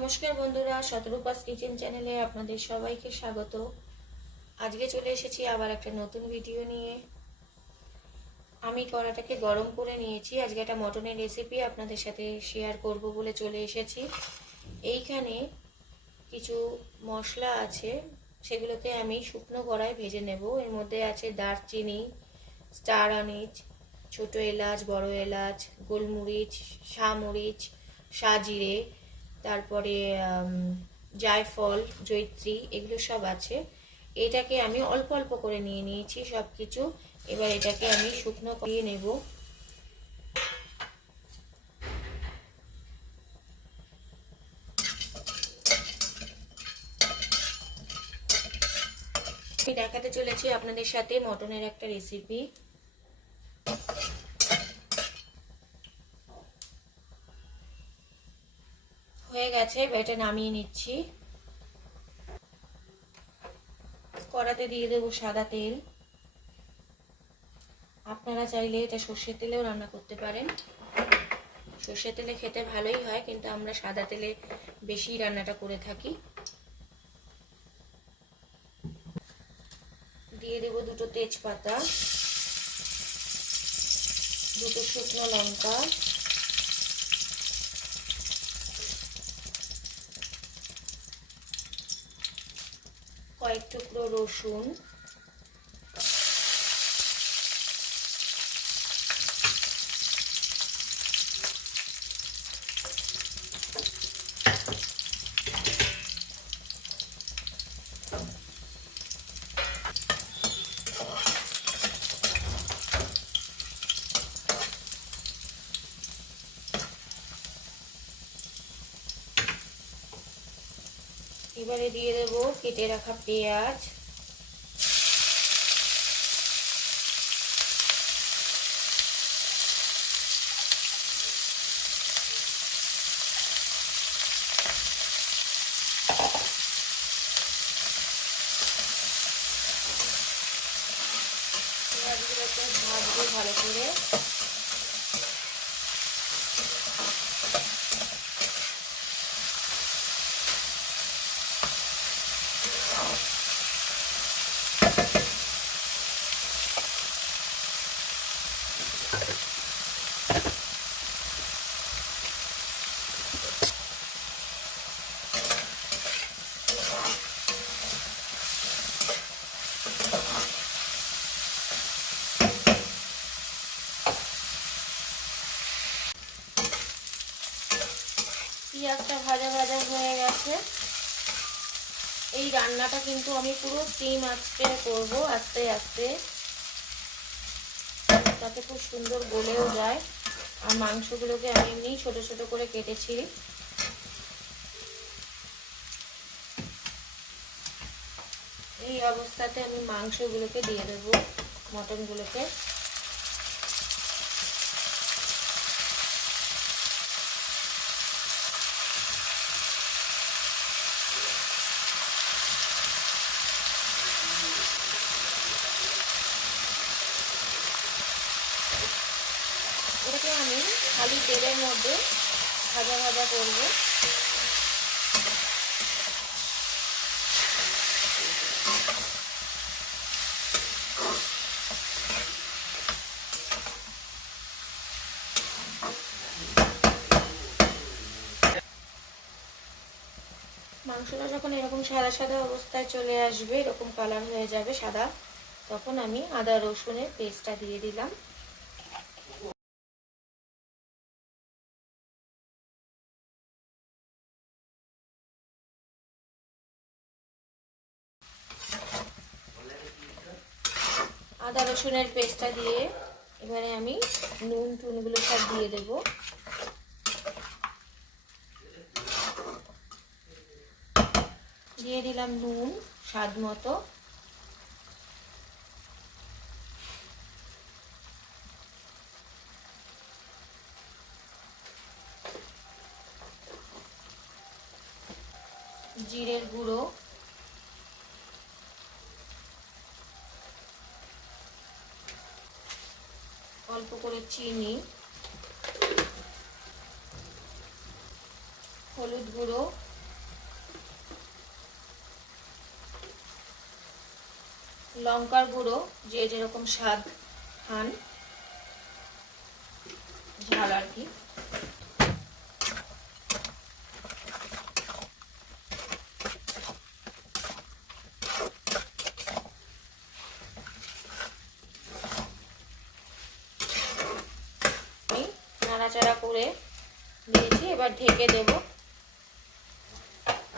নমস্কার বন্ধুরা, শতরূপাস কিচেন চ্যানেলে আপনাদের সবাইকে স্বাগত। আজকে চলে এসেছি আবার একটা নতুন ভিডিও নিয়ে। আমি কড়াটাকে গরম করে নিয়েছি। আজকে একটা মটনের রেসিপি আপনাদের সাথে শেয়ার করব বলে চলে এসেছি। এইখানে কিছু মশলা আছে, সেগুলোকে আমি শুকনো কড়ায় ভেজে নেব। এর মধ্যে আছে দারচিনি, স্টার আনিজ, ছোট এলাচ, বড় এলাচ, গোলমরিচ, শামরিচ, সাজিরে, তারপরে জায়ফল, জয়িত্রী, এগুলো সব আছে। এটাকে আমি অল্প অল্প করে নিয়ে নিয়েছি সব কিছু। এবার এটাকে আমি শুকনো করে নেব। আমি দেখাতে চলেছি আপনাদের সাথে মটনের একটা রেসিপি। হয়ে গেছে, এটা নামিয়ে নিচ্ছি। কড়াতে দিয়ে দেবো সাদা তেল। আপনারা চাইলে এটা সর্ষের তেলেও রান্না করতে পারেন। সর্ষের তেলে খেতে ভালোই হয়, কিন্তু আমরা সাদা তেলে বেশি রান্নাটা করে থাকি। দিয়ে দেবো দুটো তেজপাতা, দুটো শুকনো লঙ্কা, কয়েক টুকরো রসুন, এবারে দিয়ে দেবো কেটে রাখা পেঁয়াজ, পেঁয়াজগুলোকে ভাজবো ভালো করে। পেঁয়াজটা ভাজা ভাজা হয়ে গেছে। এই রান্নাটা কিন্তু আমি পুরো সিম আঁচে করব, আস্তে আস্তে, যাতে খুব সুন্দর গলেও যায়। আর মাংসগুলোকে আমি এমনি ছোট ছোট করে কেটেছি। এই অবস্থাতে আমি মাংসগুলোকে দিয়ে দেবো, মটনগুলোকে। এটাকে আমি খালি তেলের মধ্যে ভাজা ভাজা করবো। মাংসটা যখন এরকম সাদা সাদা অবস্থায় চলে আসবে, এরকম কালার হয়ে যাবে সাদা, তখন আমি আদা রসুনের পেস্টটা দিয়ে দিলাম। আদা রসুনের পেস্টটা দিয়ে এবারে আমি নুন টুনগুলো সব দিয়ে দেবো। দিয়ে দিলাম নুন স্বাদ মতো। জিরের গুঁড়ো, অল্প করে চিনি, হলুদ গুঁড়ো, লঙ্কার গুঁড়ো যে যেরকম স্বাদ খান, ঝাল আর কি। নাড়াচাড়া করে দিয়েছি, এবার ঢেকে দেব।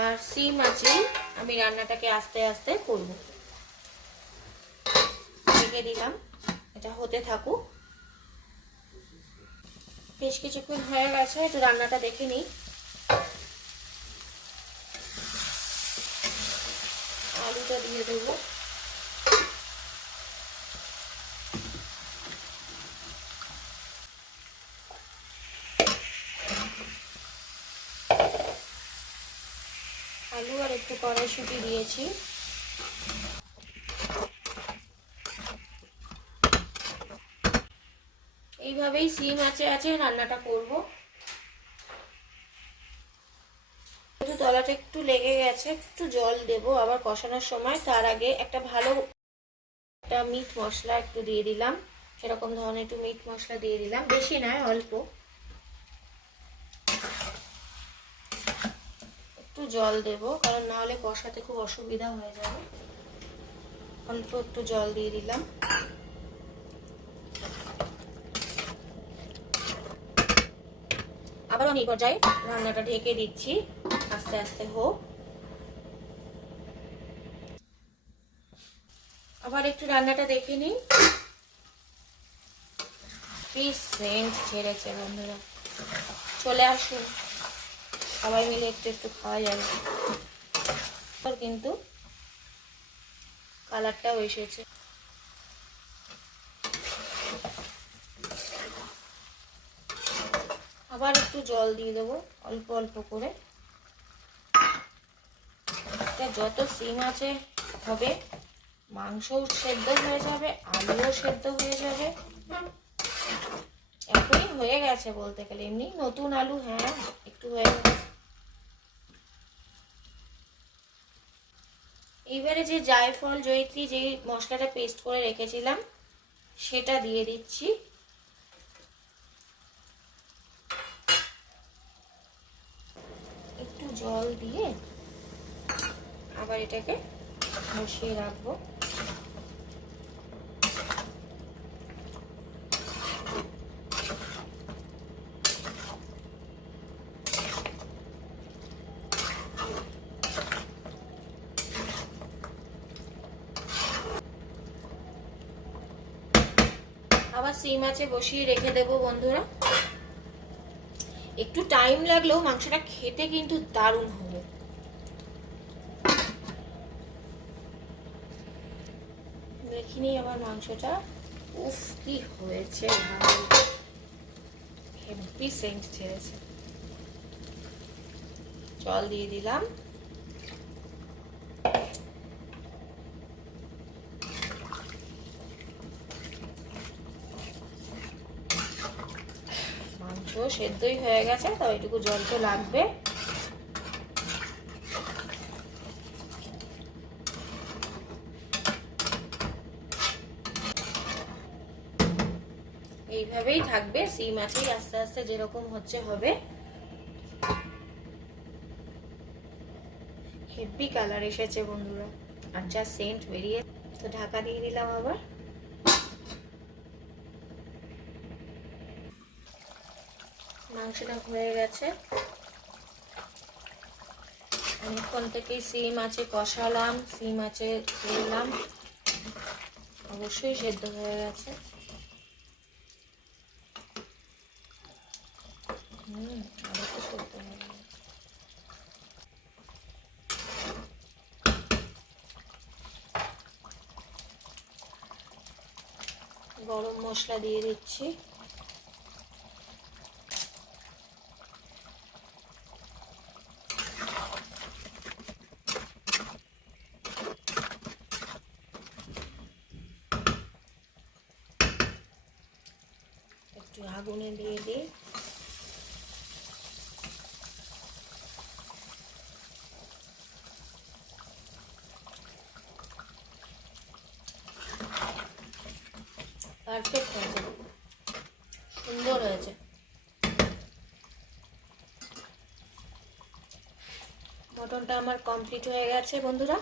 আর সিম আছে, আমি রান্নাটাকে আস্তে আস্তে করব। ঢেকে দিলাম, এটা হতে থাকুক। বেশ কিছুক্ষণ হয়ে গেছে, একটু রান্নাটা দেখে নিই। আলুটা দিয়ে দেবো। আলু আর একটু কড়াইশুঁটি দিয়েছি। এইভাবেই সিম আছে রান্নাটা করব। তলাটা একটু লেগে গেছে, একটু জল দেব আবার কষানোর সময়। তার আগে একটা ভালো একটা মিট মশলা একটু দিয়ে দিলাম, সেরকম ধরনের একটু মিট মশলা দিয়ে দিলাম, বেশি নয়, অল্প। একটু জল দেব, কারণ না হলে কষাতে খুব অসুবিধা হয়ে যাবে। অল্প একটু জল দিয়ে দিলাম। আবার আমি এই পর্যায়ে রান্নাটা ঢেকে দিচ্ছি, আস্তে আস্তে হোক। আবার একটু রান্নাটা দেখে নিই। কি সেন্ট ছেড়েছে বন্ধুরা, চলে আসুন, সবাই মিলে একটু একটু খাওয়া যাবে। কিন্তু কালারটাও এসেছে। আবার একটু জল দিয়ে দেবো অল্প অল্প করে। যত সিম আছে হবে, মাংসও সেদ্ধ হয়ে যাবে, আলুও সেদ্ধ হয়ে যাবে। এখনই হয়ে গেছে বলতে গেলে, এমনি নতুন আলু, হ্যাঁ একটু হয়ে গেছে। এইবারে যে জায়ফল জয়িত্রী যে মশলাটা পেস্ট করে রেখেছিলাম সেটা দিয়ে দিচ্ছি। একটু জল দিয়ে আবার এটাকে বসিয়ে রাখবো। আবার সিম আছে বসিয়ে রেখে দেবো বন্ধুরা। একটু টাইম লাগলেও মাংসটা খেতে কিন্তু দারুণ হবে। দেখিনি আবার মাংসটা, উফ কি হয়েছে, হেভি সেন্ট ছেড়েছে। জল দিয়ে দিলাম। মাংস সেদ্ধই হয়ে গেছে, তো এইটুকু জল তো লাগবে। এইভাবেই থাকবে, সিম মাছেই আস্তে আস্তে যেরকম হচ্ছে হবে। হেভি কালার এসেছে বন্ধুরা, আর যা সেন্ট বেরিয়ে, তো ঢাকা দিয়ে দিলাম আবার। মাংসটা হয়ে গেছে, অনেকক্ষণ থেকেই সিম আছে কষালাম, সিম আছে দিলাম, অবশ্যই সেদ্ধ হয়ে গেছে। আরো তো সেদ্ধ হয়ে গেছে। গরম মশলা দিয়ে দিচ্ছি। একটু আগুনে দিয়ে দিই। পারফেক্ট হয়েছে, সুন্দর হয়েছে। মটনটা আমার কমপ্লিট হয়ে গেছে বন্ধুরা।